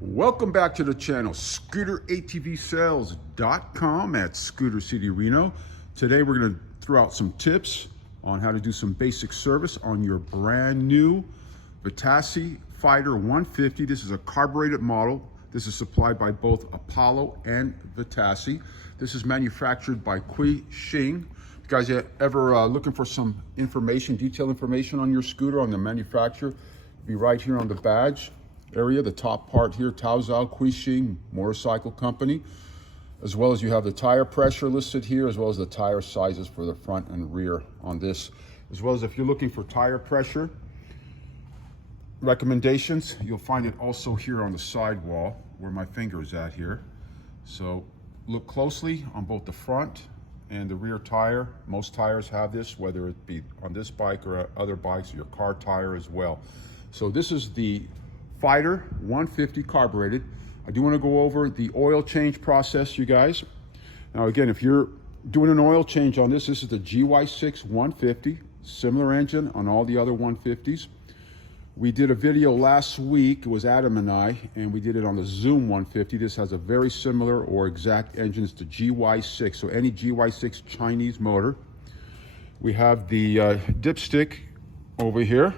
Welcome back to the channel, ScooterATVSales.com at Scooter City, Reno. Today we're going to throw out some tips on how to do some basic service on your brand new VITACCI Fighter 150. This is a carbureted model. This is supplied by both Apollo and VITACCI. This is manufactured by Qixing. If you guys are ever looking for some information, detailed information on your scooter, on the manufacturer, be right here on the badge area, the top part here, Taozhou Qixing Motorcycle Company, as well as you have the tire pressure listed here, as well as the tire sizes for the front and rear on this, as well as if you're looking for tire pressure recommendations, you'll find it also here on the sidewall where my finger is at here. So look closely on both the front and the rear tire. Most tires have this, whether it be on this bike or other bikes, or your car tire as well. So this is the Fighter 150 carbureted. I do want to go over the oil change process, you guys. Now again, if you're doing an oil change on this, this is the GY6 150, similar engine on all the other 150s. We did a video last week, it was Adam and I, and we did it on the Zoom 150. This has a very similar or exact engine to GY6, so any GY6 Chinese motor. We have the dipstick over here.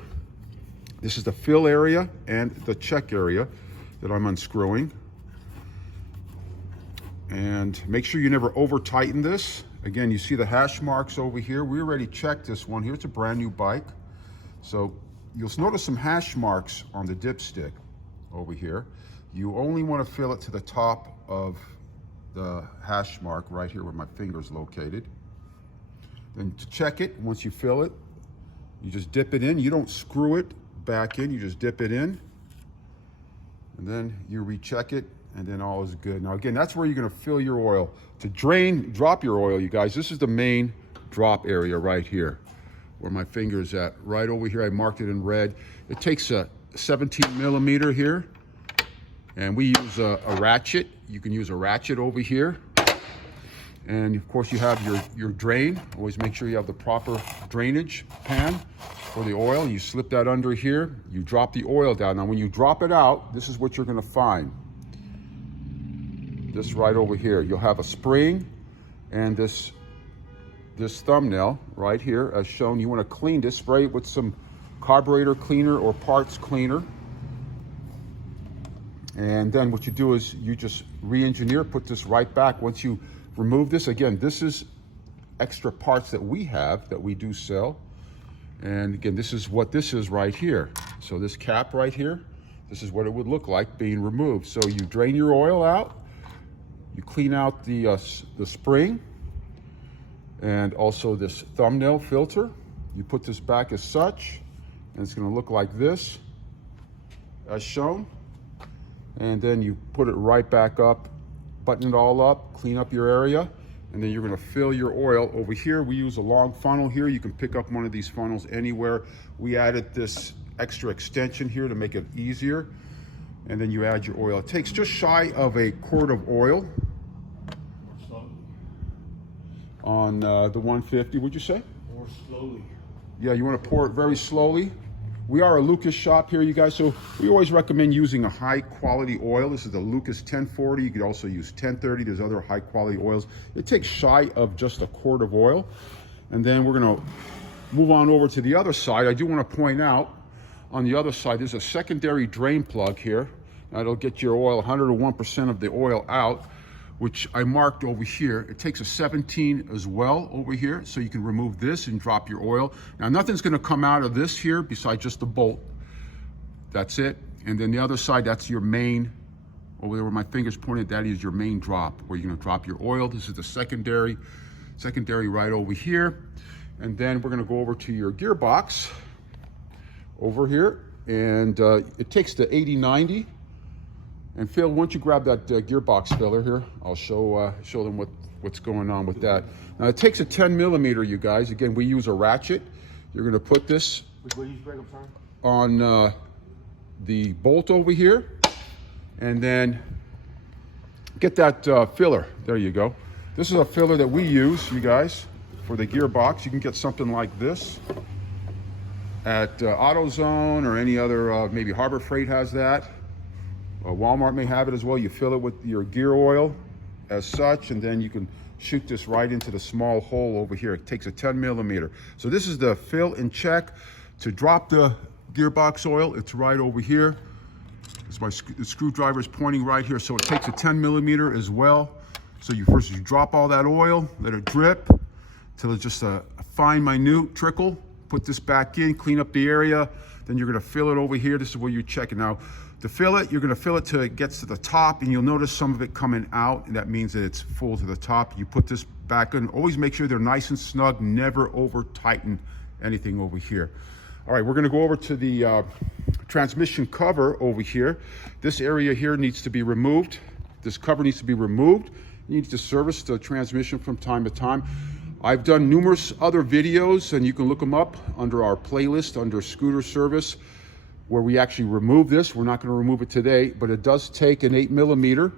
This is the fill area and the check area that I'm unscrewing. And make sure you never over tighten this. Again, you see the hash marks over here. We already checked this one here. It's a brand new bike. So you'll notice some hash marks on the dipstick over here. You only want to fill it to the top of the hash mark right here where my finger is located. Then to check it, once you fill it, you just dip it in. You don't screw it back in, you just dip it in, and then you recheck it, and then all is good. Now again, that's where you're going to fill your oil. To drain, drop your oil, you guys, this is the main drop area right here where my finger is at, right over here. I marked it in red. It takes a 17 millimeter here, and we use a ratchet. You can use a ratchet over here, and of course you have your drain. Always make sure you have the proper drainage pan for the oil. You slip that under here, you drop the oil down. Now when you drop it out, this is what you're going to find. This right over here, you'll have a spring and this thumbnail right here as shown. You want to clean this, spray it with some carburetor cleaner or parts cleaner, and then what you do is you just re-engineer, put this right back. Once you remove this, again, this is extra parts that we have that we do sell. And again, this is what this is right here. So this cap right here, this is what it would look like being removed. So you drain your oil out, you clean out the spring, and also this thumbnail filter. You put this back as such, and it's gonna look like this, as shown. And then you put it right back up, button it all up, clean up your area, and then you're going to fill your oil. Over here we use a long funnel here. You can pick up one of these funnels anywhere. We added this extra extension here to make it easier, and then you add your oil. It takes just shy of a quart of oil on the 150. Would you say? More slowly. Yeah, you want to pour it very slowly. We are a Lucas shop here, you guys, so we always recommend using a high quality oil. This is the Lucas 1040. You could also use 1030. There's other high quality oils. It takes shy of just a quart of oil. And then we're gonna move on over to the other side. I do want to point out on the other side, there's a secondary drain plug here. Now it'll get your oil, 101% of the oil out, which I marked over here. It takes a 17 as well over here, so you can remove this and drop your oil. Now nothing's gonna come out of this here besides just the bolt. That's it. And then the other side, that's your main, over there where my finger's pointed, that is your main drop, where you're gonna drop your oil. This is the secondary right over here. And then we're gonna go over to your gearbox over here. And it takes the 80-90. And Phil, once you grab that gearbox filler here, I'll show them what's going on with that. Now it takes a 10 millimeter, you guys. Again, we use a ratchet. You're going to put this on the bolt over here, and then get that filler. There you go. This is a filler that we use, you guys, for the gearbox. You can get something like this at AutoZone or any other, maybe Harbor Freight has that. Walmart may have it as well. You fill it with your gear oil as such, and then you can shoot this right into the small hole over here. It takes a 10 millimeter. So this is the fill and check. To drop the gearbox oil, it's right over here. It's my screwdriver is pointing right here. So it takes a 10 millimeter as well. So you drop all that oil, let it drip till it's just a fine, minute trickle. Put this back in, clean up the area. Then you're gonna fill it over here. This is where you check it. Now, to fill it, you're gonna fill it till it gets to the top, and you'll notice some of it coming out, and that means that it's full to the top. You put this back in. Always make sure they're nice and snug, never over tighten anything over here. All right, we're gonna go over to the transmission cover over here. This area here needs to be removed. This cover needs to be removed. You need to service the transmission from time to time. I've done numerous other videos, and you can look them up under our playlist under scooter service, where we actually remove this. We're not going to remove it today, but it does take an 8 millimeter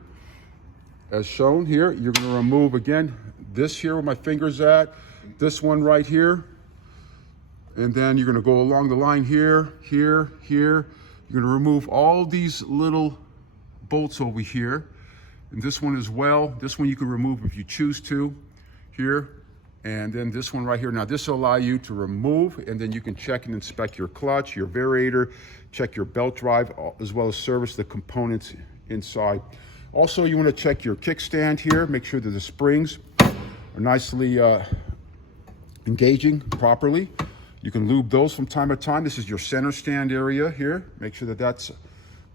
as shown here. You're going to remove again this here where my finger's at, this one right here, and then you're going to go along the line here, here, here. You're going to remove all these little bolts over here, and this one as well. This one you can remove if you choose to here. And then this one right here. Now this will allow you to remove, and then you can check and inspect your clutch, your variator, check your belt drive, as well as service the components inside. Also, you want to check your kickstand here. Make sure that the springs are nicely engaging properly. You can lube those from time to time. This is your center stand area here. Make sure that that's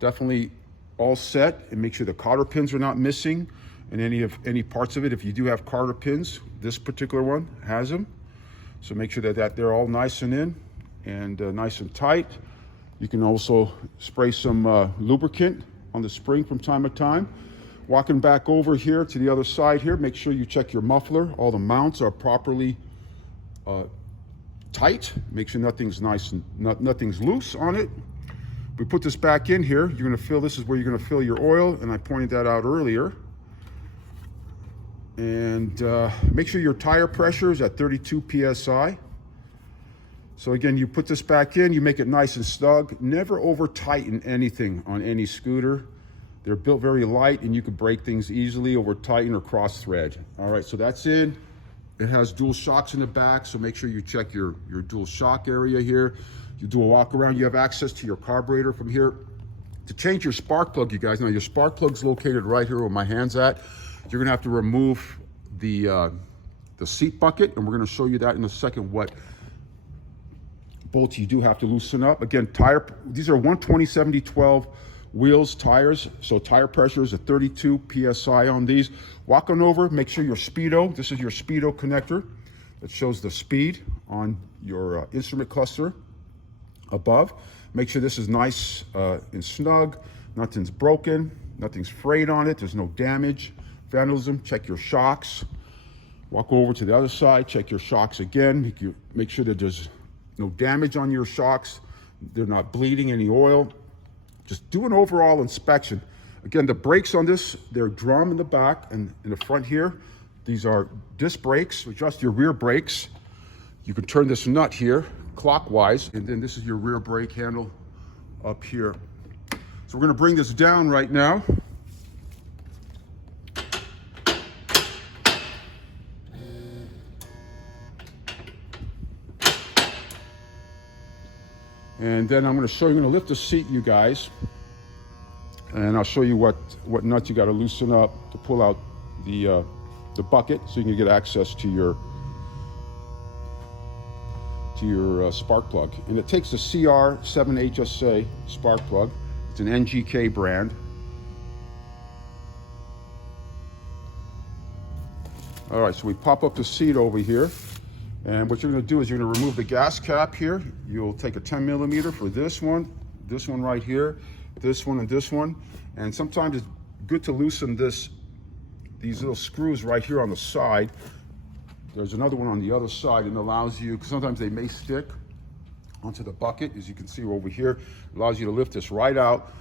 definitely all set, and make sure the cotter pins are not missing in any parts of it. If you do have cotter pins, this particular one has them. So make sure that they're all nice and in and nice and tight. You can also spray some lubricant on the spring from time to time. Walking back over here to the other side here, make sure you check your muffler. All the mounts are properly tight. Make sure nothing's nice and nothing's loose on it. We put this back in here. You're gonna fill, this is where you're gonna fill your oil, and I pointed that out earlier. And make sure your tire pressure is at 32 PSI. So again, you put this back in, you make it nice and snug. Never over tighten anything on any scooter. They're built very light, and you can break things easily over tighten or cross thread. All right, so that's in. It has dual shocks in the back, so make sure you check your dual shock area here. You do a walk around, you have access to your carburetor from here. To change your spark plug, you guys, now your spark plug's located right here where my hand's at. You're gonna have to remove the seat bucket, and we're gonna show you that in a second, what bolts you do have to loosen up. Again, these are 120/70/12 wheels, tires, so tire pressure is at 32 PSI on these. Walk on over, make sure your speedo, this is your speedo connector that shows the speed on your instrument cluster above. Make sure this is nice and snug, nothing's broken, nothing's frayed on it, there's no damage, vandalism. Check your shocks. Walk over to the other side, check your shocks again. Make sure that there's no damage on your shocks, they're not bleeding any oil. Just do an overall inspection. Again, the brakes on this, they're drum in the back and in the front here. These are disc brakes, adjust your rear brakes. You can turn this nut here clockwise, and then this is your rear brake handle up here. So we're gonna bring this down right now. And then I'm going to show you, I'm going to lift the seat, you guys, and I'll show you what nuts you got to loosen up to pull out the bucket, so you can get access to your spark plug. And it takes the CR7HSA spark plug. It's an NGK brand. All right, so we pop up the seat over here. And what you're going to do is you're going to remove the gas cap here. You'll take a 10 millimeter for this one right here, this one, and this one. And sometimes it's good to loosen these little screws right here on the side. There's another one on the other side, and allows you, because sometimes they may stick onto the bucket, as you can see over here. It allows you to lift this right out,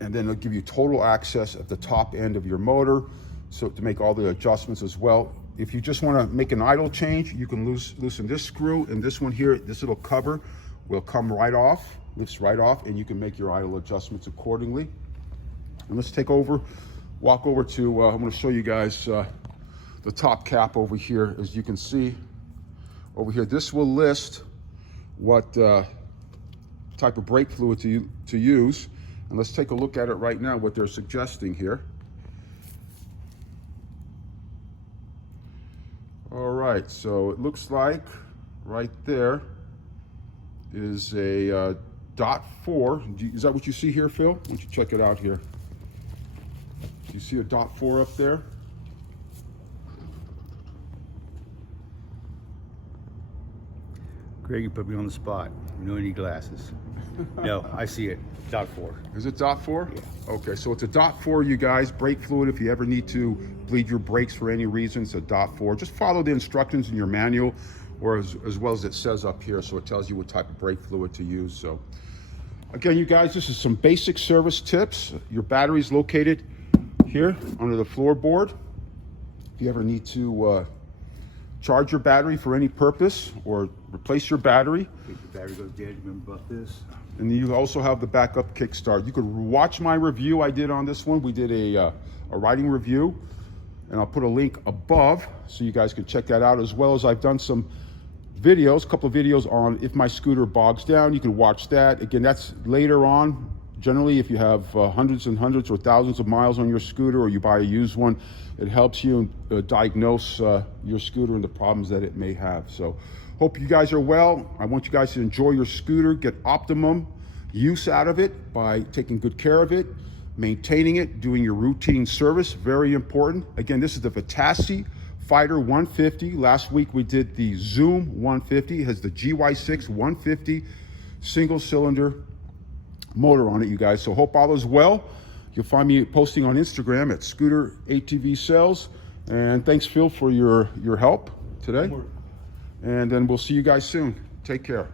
and then it'll give you total access at the top end of your motor, so to make all the adjustments as well. If you just want to make an idle change, you can loosen this screw, and this one here, this little cover will come right off, lifts right off, and you can make your idle adjustments accordingly. And let's walk over to, I'm going to show you guys the top cap over here. As you can see over here, this will list what type of brake fluid to use. And let's take a look at it right now, what they're suggesting here. All right, so it looks like right there is a .4. Is that what you see here, Phil? Why don't you check it out here? Do you see a .4 up there? Greg, you put me on the spot. No need glasses. No, I see it. .4. Is it .4? Yeah. Okay, so it's a .4, you guys. Brake fluid, if you ever need to bleed your brakes for any reason, it's a .4. Just follow the instructions in your manual, or as well as it says up here, so it tells you what type of brake fluid to use. So again, you guys, this is some basic service tips. Your battery is located here under the floorboard. If you ever need to charge your battery for any purpose or replace your battery. If the battery goes dead, remember about this? And you also have the backup kickstart. You could watch my review I did on this one. We did a riding review, and I'll put a link above so you guys can check that out, as well as I've done some videos, a couple of videos on if my scooter bogs down. You can watch that. Again, that's later on. Generally, if you have hundreds and hundreds or thousands of miles on your scooter, or you buy a used one, it helps you diagnose your scooter and the problems that it may have. So hope you guys are well. I want you guys to enjoy your scooter, get optimum use out of it by taking good care of it, maintaining it, doing your routine service, very important. Again, this is the VITACCI Fighter 150. Last week we did the Zoom 150. It has the GY6 150 single cylinder motor on it, you guys. So hope all is well. You'll find me posting on Instagram at Scooter ATV Sales. And thanks, Phil, for your help today. And then we'll see you guys soon. Take care.